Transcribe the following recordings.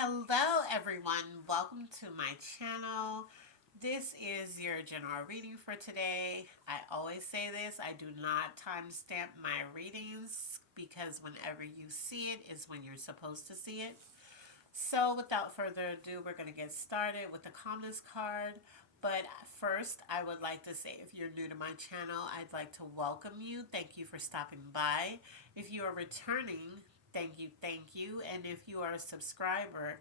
Hello, everyone. Welcome to my channel. This is your general reading for today. I always say this, I do not timestamp my readings because whenever you see it is when you're supposed to see it. So, without further ado, we're going to get started with the calmness card. But first, I would like to say if you're new to my channel, I'd like to welcome you. Thank you for stopping by. If you are returning, thank you. And if you are a subscriber,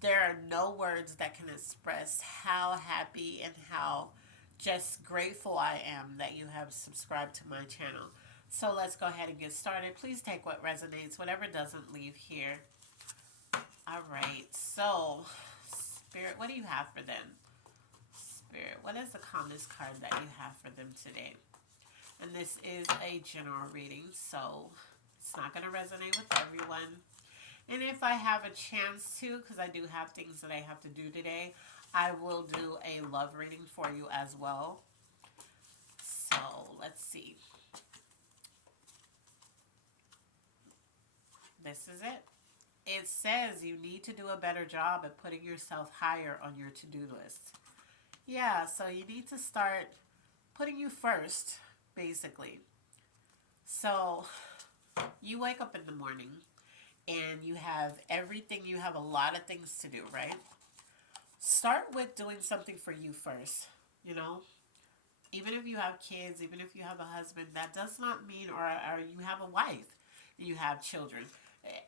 there are no words that can express how happy and how just grateful I am that you have subscribed to my channel. So let's go ahead and get started. Please take what resonates, whatever doesn't leave here. All right, so Spirit, what do you have for them? Spirit, what is the calmness card that you have for them today? And this is a general reading, so it's not going to resonate with everyone. And if I have a chance to, because I do have things that I have to do today, I will do a love reading for you as well. So let's see. This is it. It says you need to do a better job at putting yourself higher on your to-do list. Yeah, so you need to start putting you first, basically. So you wake up in the morning and you have everything, you have a lot of things to do, right? Start with doing something for you first, you know? Even if you have kids, even if you have a husband, that does not mean, or you have a wife, you have children,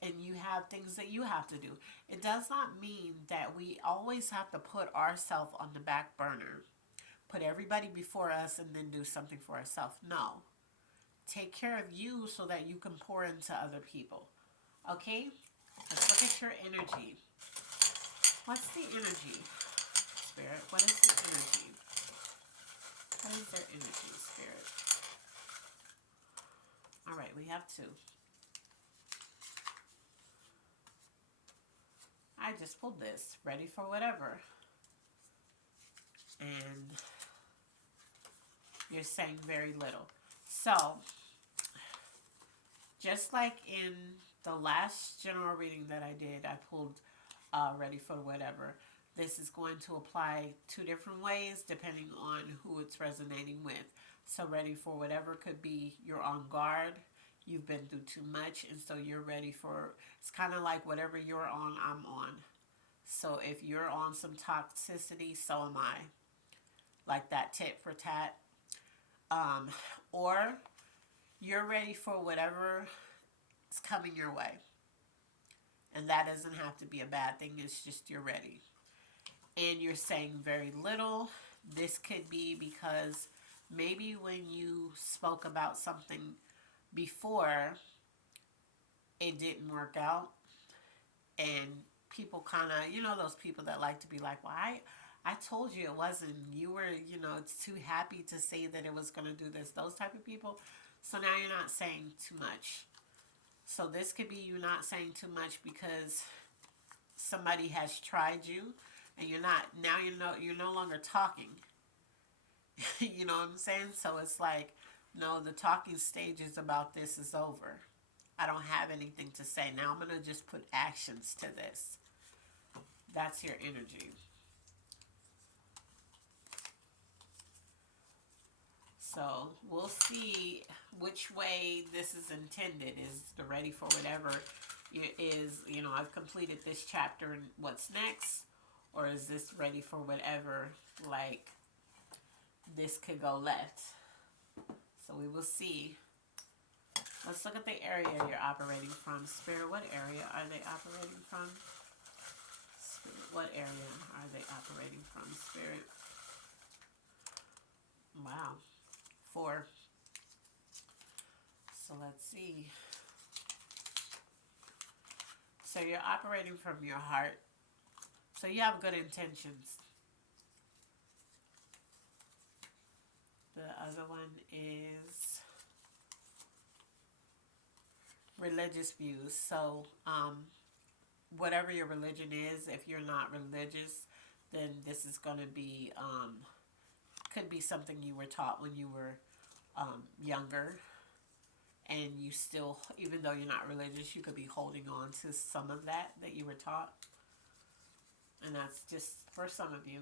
and you have things that you have to do. It does not mean that we always have to put ourselves on the back burner, put everybody before us, and then do something for ourselves. No. Take care of you so that you can pour into other people. Okay? Let's look at your energy. What's the energy, Spirit? What is the energy? What is their energy, Spirit? All right, we have two. I just pulled this, ready for whatever. And you're saying very little. So, just like in the last general reading that I did, I pulled ready for whatever. This is going to apply two different ways depending on who it's resonating with. So ready for whatever could be you're on guard, you've been through too much, and so you're ready for, it's kind of like whatever you're on, I'm on. So if you're on some toxicity, so am I. Like that tit for tat. Um, or you're ready for whatever is coming your way. And that doesn't have to be a bad thing, it's just you're ready. And you're saying very little. This could be because maybe when you spoke about something before, it didn't work out. And people kind of, you know, those people that like to be like, well, I told you it wasn't. You were, you know, it's too happy to say that it was going to do this. Those type of people. So now you're not saying too much. So this could be you not saying too much because somebody has tried you and you're not, now you're no longer talking. You know what I'm saying? So it's like, no, the talking stages about this is over. I don't have anything to say. Now I'm going to just put actions to this. That's your energy. So we'll see which way this is intended. Is the ready for whatever is, you know, I've completed this chapter and what's next? Or is this ready for whatever, like this could go left? So we will see. Let's look at the area you're operating from. Spirit, what area are they operating from? Spirit, what area are they operating from? Spirit. Wow. 4. So let's see. So you're operating from your heart. So you have good intentions. The other one is religious views. So whatever your religion is, if you're not religious, then this is going to be, could be something you were taught when you were younger. And you still, even though you're not religious, you could be holding on to some of that you were taught. And that's just for some of you.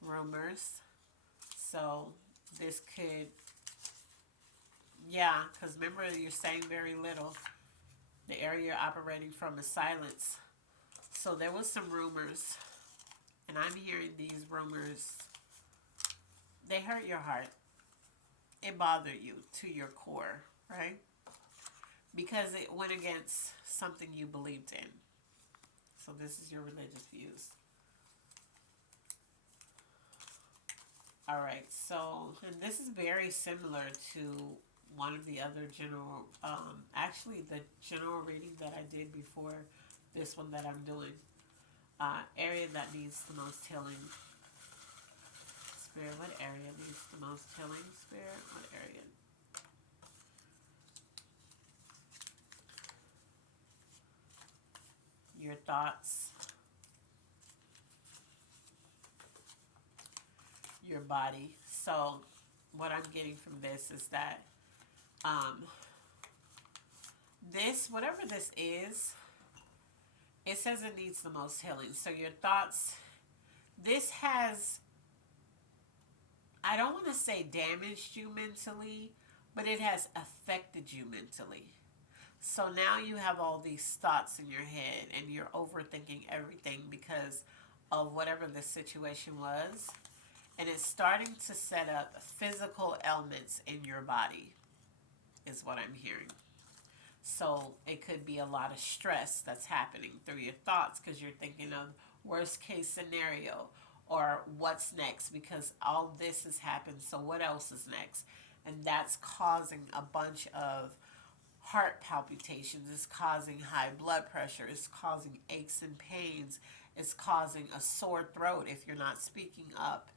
Rumors. So this could, yeah, because remember you're saying very little. The area you're operating from is silence. So there was some rumors, and I'm hearing these rumors. They hurt your heart. It bothered you to your core, right? Because it went against something you believed in. So this is your religious views. All right, so, and this is very similar to one of the other general, actually the general reading that I did before this one that I'm doing. Area that needs the most healing. Spirit, what area needs the most healing? Spirit, what area? Your thoughts. Your body. So what I'm getting from this is that this, whatever this is, it says it needs the most healing. So your thoughts, this has, I don't want to say damaged you mentally, but it has affected you mentally. So now you have all these thoughts in your head and you're overthinking everything because of whatever the situation was. And it's starting to set up physical ailments in your body, is what I'm hearing. So it could be a lot of stress that's happening through your thoughts because you're thinking of worst case scenario or what's next because all this has happened. So what else is next? And that's causing a bunch of heart palpitations. It's causing high blood pressure. It's causing aches and pains. It's causing a sore throat if you're not speaking up.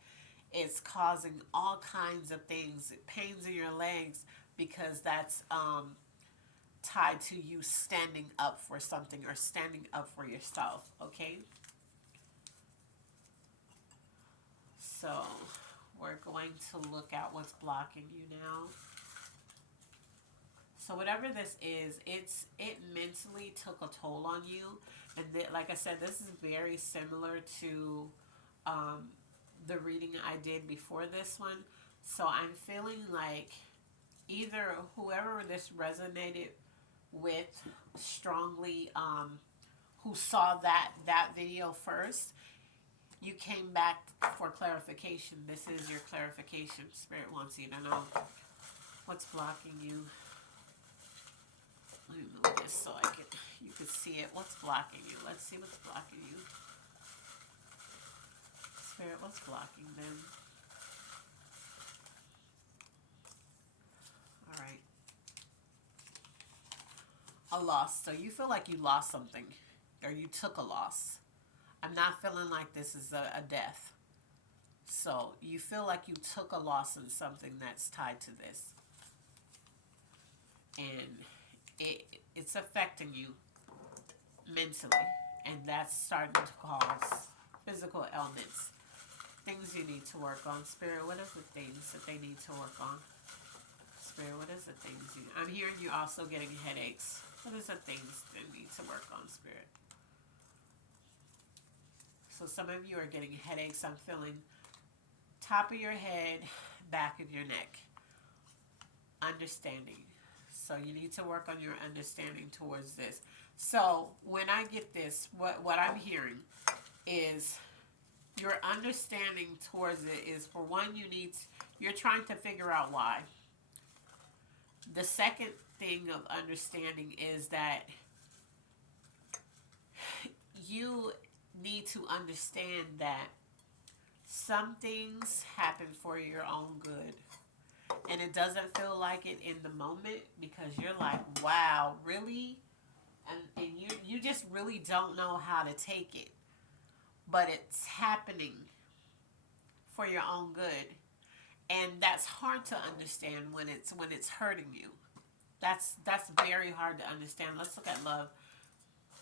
It's causing all kinds of things, pains in your legs, because that's tied to you standing up for something or standing up for yourself, okay? So we're going to look at what's blocking you now. So whatever this is, it mentally took a toll on you. And like I said, this is very similar to the reading I did before this one. So I'm feeling like either whoever this resonated with strongly, who saw that video first, you came back for clarification. This is your clarification. Spirit wants you to know what's blocking you. Let me move this so you can see it. What's blocking you? Let's see what's blocking you. Spirit, what's blocking them? All right. A loss. So you feel like you lost something or you took a loss. I'm not feeling like this is a death. So you feel like you took a loss in something that's tied to this. And it's affecting you mentally. And that's starting to cause physical ailments. Things you need to work on. Spirit, what is the things that they need to work on? Spirit, what is the things I'm hearing you also getting headaches. What is the things that need to work on, Spirit? So some of you are getting headaches. I'm feeling top of your head, back of your neck. Understanding. So you need to work on your understanding towards this. So when I get this, what I'm hearing is your understanding towards it is, for one, you're trying to figure out why. The second thing of understanding is that you need to understand that some things happen for your own good. And it doesn't feel like it in the moment because you're like, wow, really? And you just really don't know how to take it. But it's happening for your own good. And that's hard to understand when it's hurting you. That's very hard to understand. Let's look at love.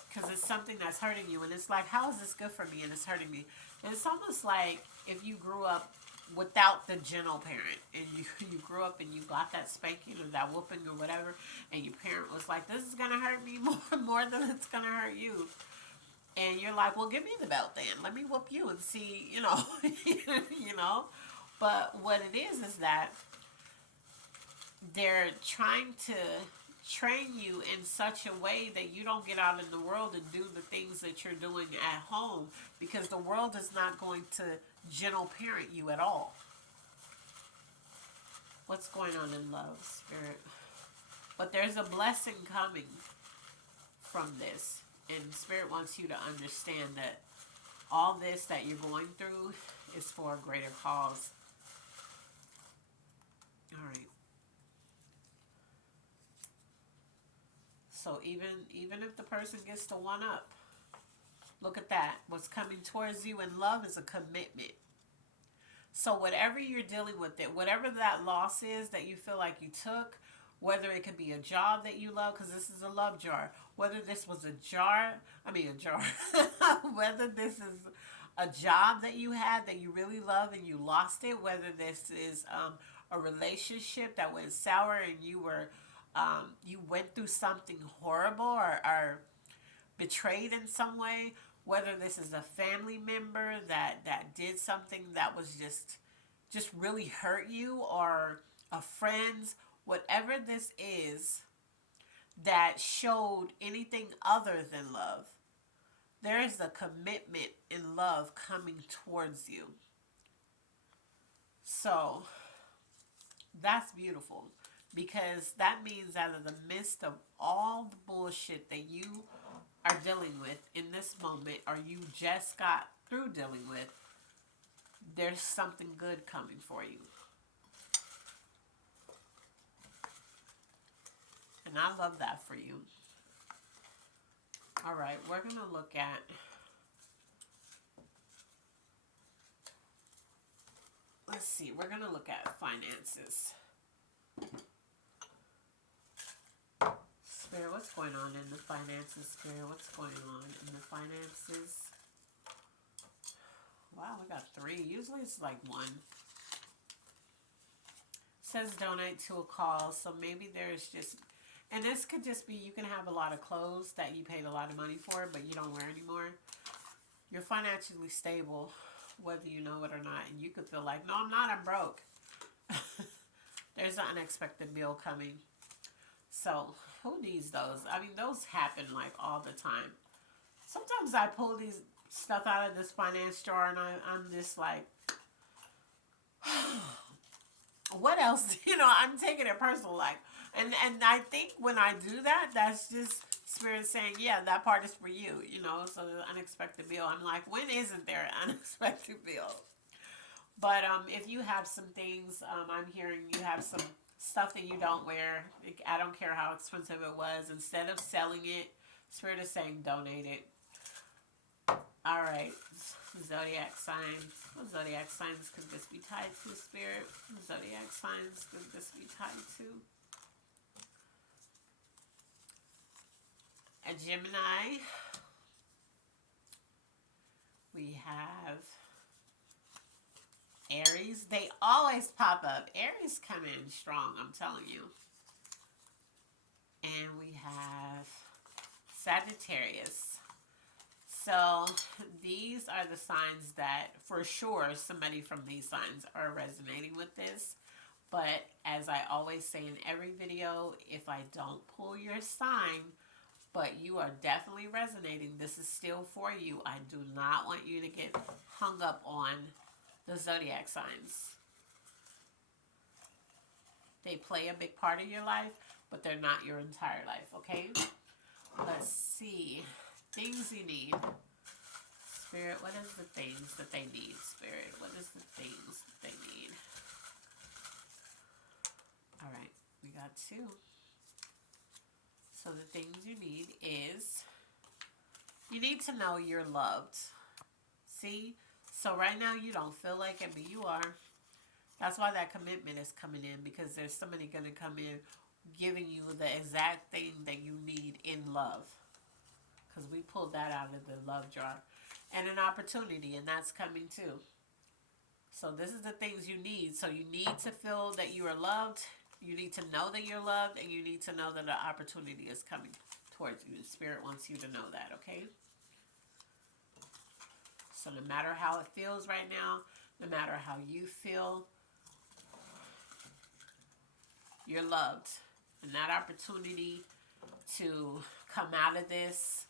Because it's something that's hurting you. And it's like, how is this good for me? And it's hurting me. And it's almost like if you grew up without the gentle parent. And you grew up and you got that spanking or that whooping or whatever. And your parent was like, this is going to hurt me more more than it's gonna hurt you. And you're like, well, give me the belt then. Let me whoop you and see, you know. But what it is that they're trying to train you in such a way that you don't get out in the world and do the things that you're doing at home, because the world is not going to gentle parent you at all. What's going on in love, Spirit? But there's a blessing coming from this. And Spirit wants you to understand that all this that you're going through is for a greater cause. All right. So even if the person gets to one up, look at that. What's coming towards you in love is a commitment. So whatever you're dealing with, it, whatever that loss is that you feel like you took, whether it could be a job that you love, because this is a love jar, whether this was a jar, whether this is a job that you had that you really love and you lost it, whether this is a relationship that went sour and you went through something horrible or betrayed in some way, whether this is a family member that did something that was just really hurt you, or a friend, whatever this is that showed anything other than love, there is a commitment in love coming towards you. So that's beautiful, because that means out of the midst of all the bullshit that you are dealing with in this moment, or you just got through dealing with, there's something good coming for you. And I love that for you. All right, we're going to look at we're going to look at finances. Spirit, what's going on in the finances, Spirit? What's going on in the finances? Wow, we got 3. Usually it's like 1. Says donate to a cause. So maybe there's just, and this could just be, you can have a lot of clothes that you paid a lot of money for, but you don't wear anymore. You're financially stable, whether you know it or not. And you could feel like, no, I'm not, I'm broke. There's an unexpected bill coming. So who needs those? I mean, those happen like all the time. Sometimes I pull these stuff out of this finance jar and I'm just like, what else? I'm taking it personal. Like, and I think when I do that, that's just Spirit saying, yeah, that part is for you, so the unexpected bill. I'm like, when isn't there an unexpected bill? But if you have some things, I'm hearing you have some stuff that you don't wear. I don't care how expensive it was. Instead of selling it, Spirit is saying donate it. All right. Zodiac signs. What zodiac signs could this be tied to, Spirit? What zodiac signs could this be tied to? A Gemini. We have Aries. They always pop up. Aries come in strong, I'm telling you. And we have Sagittarius. So these are the signs that for sure somebody from these signs are resonating with this. But as I always say in every video, if I don't pull your sign, but you are definitely resonating, this is still for you. I do not want you to get hung up on the zodiac signs. They play a big part of your life, but they're not your entire life, okay? Let's see. Things you need. Spirit, what is the things that they need? Spirit, what is the things that they need? All right, we got 2. So the things you need is, you need to know you're loved. See? So right now you don't feel like it, but you are. That's why that commitment is coming in, because there's somebody going to come in giving you the exact thing that you need in love. Because we pulled that out of the love jar. And an opportunity, and that's coming too. So this is the things you need. So you need to feel that you are loved. You need to know that you're loved, and you need to know that an opportunity is coming towards you. Spirit wants you to know that, okay? So no matter how it feels right now, no matter how you feel, you're loved. And that opportunity to come out of this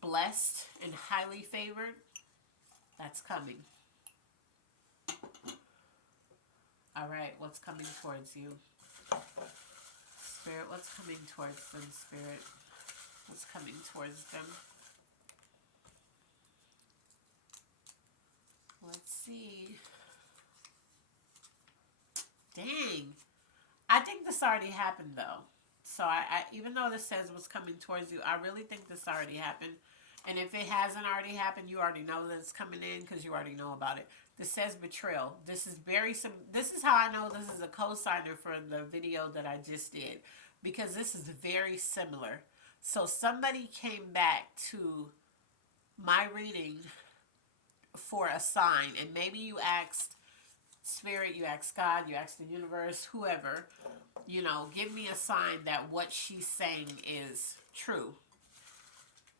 blessed and highly favored, that's coming. All right, what's coming towards you? Spirit, what's coming towards them, Spirit? What's coming towards them? Let's see. Dang. I think this already happened, though. So even though this says what's coming towards you, I really think this already happened. And if it hasn't already happened, you already know that it's coming in because you already know about it. This says betrayal. This is this is how I know this is a cosigner for the video that I just did, because this is very similar. So somebody came back to my reading for a sign, and maybe you asked Spirit, you asked God, you asked the universe, whoever, you know, give me a sign that what she's saying is true.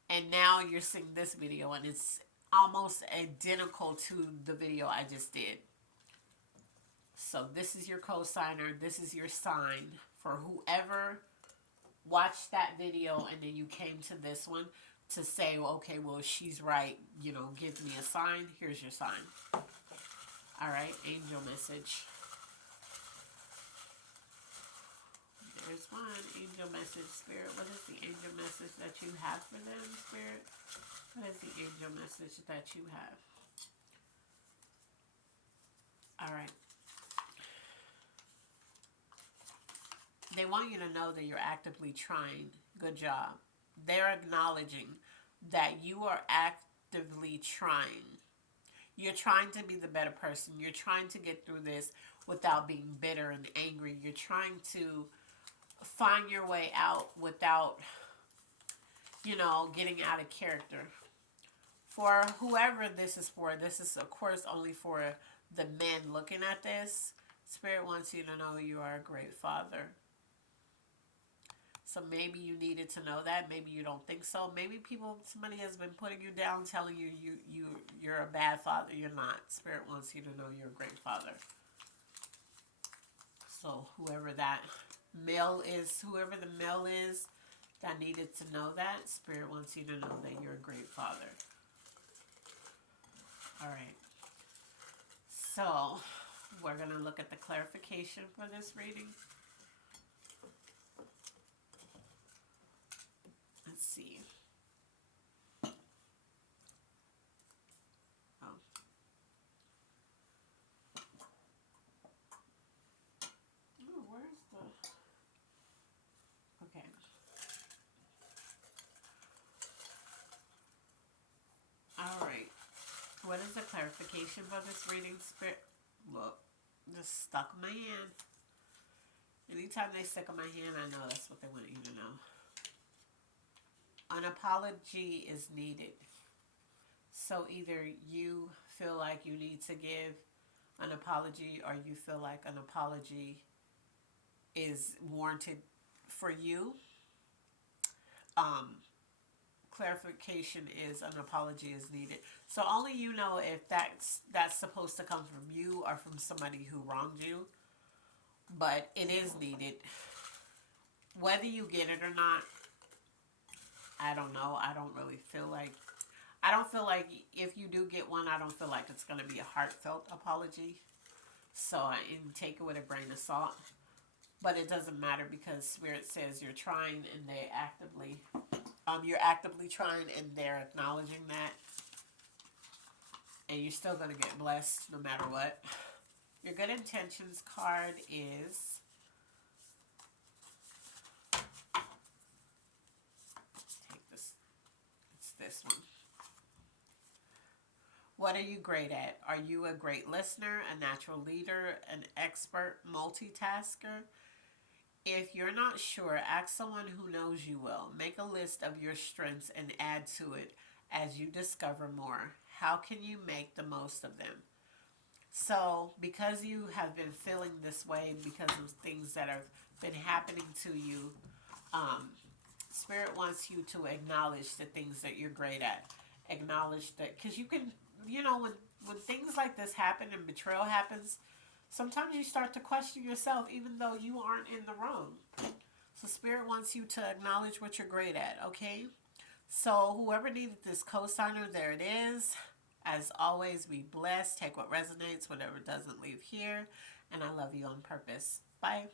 And now you're seeing this video and it's almost identical to the video I just did. So this is your cosigner. This is your sign for whoever watched that video and then you came to this one to say, well, okay, well, she's right. You know, give me a sign. Here's your sign. All right, angel message. There's one angel message, Spirit. What is the angel message that you have for them, Spirit? What is the angel message that you have? All right. They want you to know that you're actively trying. Good job. They're acknowledging that you are actively trying. You're trying to be the better person. You're trying to get through this without being bitter and angry. You're trying to find your way out without, you know, getting out of character. For whoever this is of course only for the men looking at this. Spirit wants you to know you are a great father. So maybe you needed to know that. Maybe you don't think so. Maybe somebody has been putting you down, telling you're a bad father. You're not. Spirit wants you to know you're a great father. So whoever that male is, whoever the male is that needed to know that, Spirit wants you to know that you're a great father. All right. So we're going to look at the clarification for this reading. Let's see. Oh. Oh, where's the... Okay. All right. What is the clarification for this reading, Spirit? Look, just stuck in my hand. Anytime they stick in my hand, I know that's what they want you to know. An apology is needed. So either you feel like you need to give an apology or you feel like an apology is warranted for you. Clarification is an apology is needed. So only you know if that's supposed to come from you or from somebody who wronged you. But it is needed. Whether you get it or not, I don't know. I don't feel like if you do get one, I don't feel like it's going to be a heartfelt apology. So I take it with a grain of salt. But it doesn't matter because Spirit says you're trying and they actively, you're actively trying and they're acknowledging that. And you're still going to get blessed no matter what. Your good intentions card is this one. What are you great at? Are you a great listener, a natural leader, an expert multitasker? If you're not sure, ask someone who knows you well. Make a list of your strengths and add to it as you discover more. How can you make the most of them? So, because you have been feeling this way because of things that have been happening to you, Spirit wants you to acknowledge the things that you're great at. Acknowledge that, because you can, when things like this happen and betrayal happens, sometimes you start to question yourself, even though you aren't in the wrong. So Spirit wants you to acknowledge what you're great at. Okay. So whoever needed this cosigner, there it is. As always, be blessed. Take what resonates, whatever doesn't leave here. And I love you on purpose. Bye.